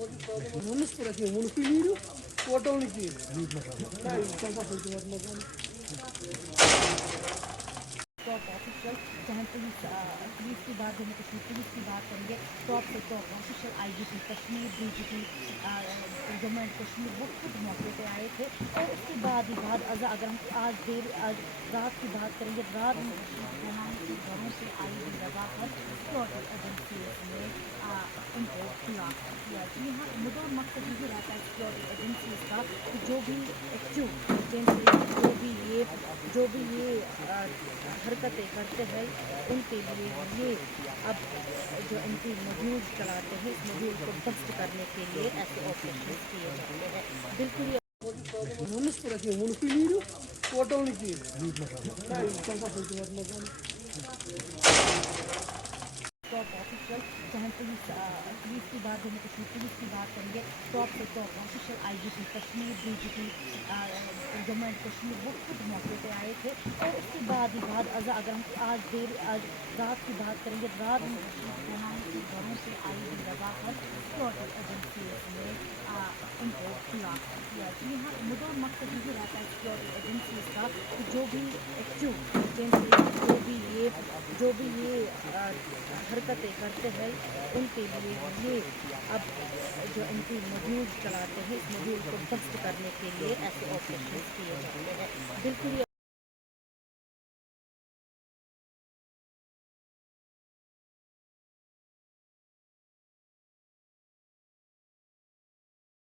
Monster aqui, um filho, o outro aqui. Não, então tá feito uma top official जहाँ police की बात Jammu Kashmir police की बात करेंगे टॉप से top official IGP Kashmir DGP Jammu and Kashmir वो खुद मौके पे आए थे। और उसके बाद ही अगर हम आज रात की बात करेंगे रात में सेनाओं के घरों से आई हुई दवा पर सिक्योरिटी एजेंसीज ने उनको खुलासा किया। जी हाँ, मुद्दा मकसद यही रहता है सिक्योरिटी एजेंसीज का कि जो भी एक्टिव जो भी ये हरकतें करते हैं उनके लिए ये अब जो इनकी मॉड्यूल चलाते हैं इस मॉड्यूल को बस्ट करने के लिए ऐसे ऑपरेशन किए जाते हैं। बिल्कुल ये monster aqui, um filho, o outro aqui. Não, então tá feito uma top official जहाँ पुलिस की बात जम्मू कश्मीर पुलिस की बात करेंगे टॉप से top official IGP Kashmir DGP Jammu and Kashmir वो खुद मौके पे आए थे। और उसके बाद ही अगर हम आज रात की बात करेंगे रात में सेनाओं के घरों से आई हुई दवा पर सिक्योरिटी एजेंसीज ने उनको खुलासा किया। जी हाँ, मुद्दा मकसद यही रहता है सिक्योरिटी एजेंसीज का कि जो भी एक्टिव जो भी ये हरकतें करते हैं उनके लिए ये अब जो इनकी मॉड्यूल चलाते हैं इस मॉड्यूल को बस्ट करने के लिए ऐसे ऑपरेशन किए जाते हैं। बिल्कुल